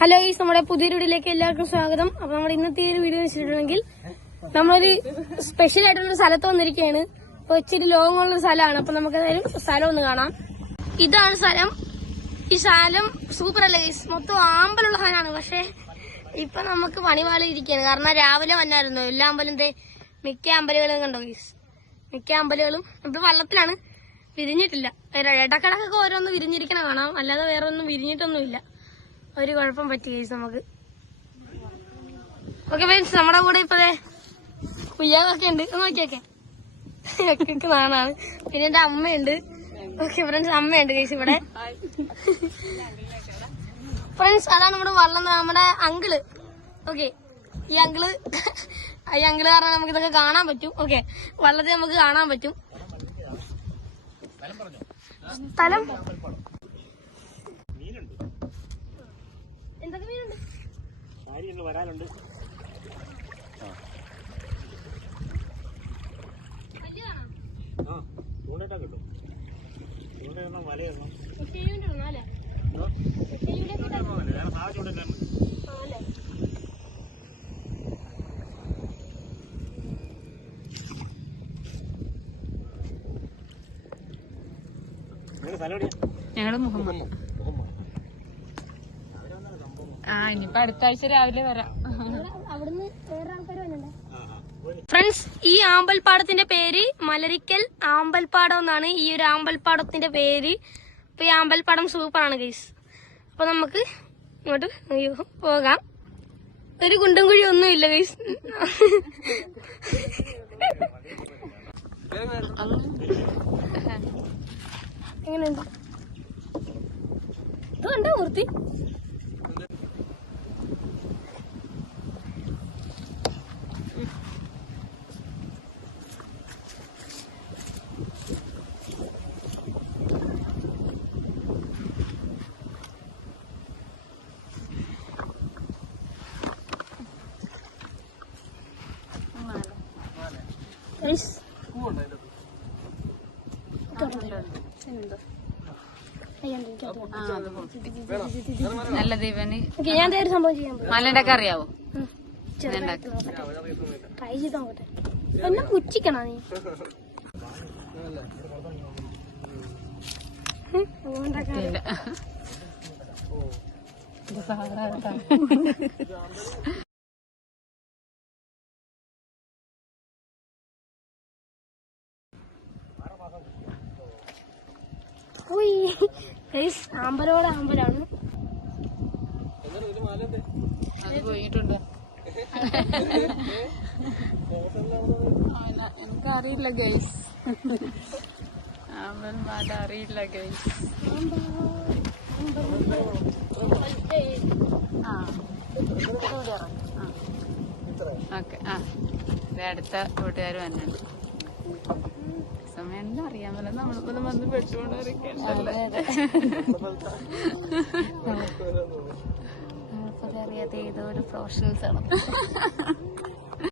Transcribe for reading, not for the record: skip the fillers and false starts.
Hello guys, നമ്മുടെ പുതിയൊരു വീഡിയോയിലേക്ക് എല്ലാവർക്കും സ്വാഗതം. അപ്പൊ നമ്മുടെ ഇന്നത്തെ ഒരു വീഡിയോ വെച്ചിട്ടുണ്ടെങ്കിൽ നമ്മളൊരു സ്പെഷ്യൽ ആയിട്ടുള്ള സ്ഥലത്ത് വന്നിരിക്കുകയാണ്. അപ്പൊ ഇച്ചിരി ലോങ് ഉള്ള സ്ഥലമാണ്. അപ്പൊ നമുക്ക് സ്ഥലം ഒന്ന് കാണാം. ഇതാണ് സ്ഥലം. ഈ സ്ഥലം സൂപ്പർ അല്ലേ ഗൈസ്? മൊത്തം ആമ്പലുള്ള സ്ഥലമാണ്. പക്ഷെ ഇപ്പൊ നമുക്ക് പണിപാളി ഇരിക്കുകയാണ്. കാരണം രാവിലെ വന്നായിരുന്നു എല്ലാ അമ്പലത്തെ മിക്ക അമ്പലുകളും കണ്ടോ ഗൈസ്? മിക്ക അമ്പലുകളും ഇപ്പൊ വള്ളത്തിലാണ്, വിരിഞ്ഞിട്ടില്ല. ഇടക്കിടക്കൊക്കെ ഓരോന്ന് വിരിഞ്ഞിരിക്കണ കാണാം, അല്ലാതെ വേറെ ഒന്നും വിരിഞ്ഞിട്ടൊന്നുമില്ല. ഒരു കുഴപ്പം പറ്റി ഗൈസ് നമുക്ക്. ഓക്കെ ഫ്രണ്ട്സ്, നമ്മുടെ കൂടെ ഇപ്പഴേ കുയ്യാതൊക്കെ ഉണ്ട്, നോക്കിയൊക്കെ നാണാണ്. പിന്നെ എന്റെ അമ്മയുണ്ട്. ഓക്കെ ഫ്രണ്ട്സ്, അമ്മയുണ്ട് ഗൈസ് ഇവിടെ. ഫ്രണ്ട്സ്, അതാണ് നമ്മുടെ വള്ളം, നമ്മുടെ അങ്കിള്. ഓക്കെ, ഈ അങ്കിള് കാരണം നമുക്ക് ഇതൊക്കെ കാണാൻ പറ്റും. ഓക്കെ, വള്ളത്തെ നമുക്ക് കാണാൻ പറ്റും. സ്ഥലം എന്തൊക്കെ മീനുണ്ട്? വരാലുണ്ട്. കിട്ടും. വലയിടണം. ഞങ്ങള് മുഹമ്മദ്. ഇനിയിപ്പോ അടുത്ത ആഴ്ച രാവിലെ വരാം. ഫ്രണ്ട്സ്, ഈ ആമ്പൽപ്പാടത്തിന്റെ പേര് മലരിക്കൽ ആമ്പൽപ്പാടം എന്നാണ്. ഈ ഒരു ആമ്പൽപ്പാടത്തിന്റെ പേര്. അപ്പൊ ഈ ആമ്പൽപ്പാടം സൂപ്പറാണ് ഗൈസ്. അപ്പൊ നമുക്ക് ഇങ്ങോട്ട് പോകാം. ഒരു കുണ്ടും കുഴി ഒന്നും ഇല്ല ഗൈസ്. എങ്ങനെയുണ്ട് ഇത്? കണ്ടോ മൂർത്തി? നല്ല ദീപന് ഞാൻ സംഭവം ചെയ്യാൻ മലണ്ടൊക്കെ അറിയാവോ? ട്രൈ ചെയ്ത് നോക്കട്ടെ. എന്നെ പുച്ഛിക്കണോ നീ? ആമ്പലോടെ ആമ്പലാണ്. അത് പോയിട്ടുണ്ട്. എനിക്കറിയില്ല ഗൈസ്, ആമ്പൽമാല അറിയില്ല ഗൈസ്. ഓക്കെ, അടുത്ത കൂട്ടുകാർ വന്നിട്ടുണ്ട്. സമയം എന്താ അറിയാൻ പോലെ നമ്മളിപ്പോ വന്ന് പെട്ടുകൊണ്ടിരിക്കണ്ടല്ലേ. അറിയാത്ത ഏതോ ഒരു പ്രൊഫഷണൽസ് ആണ്.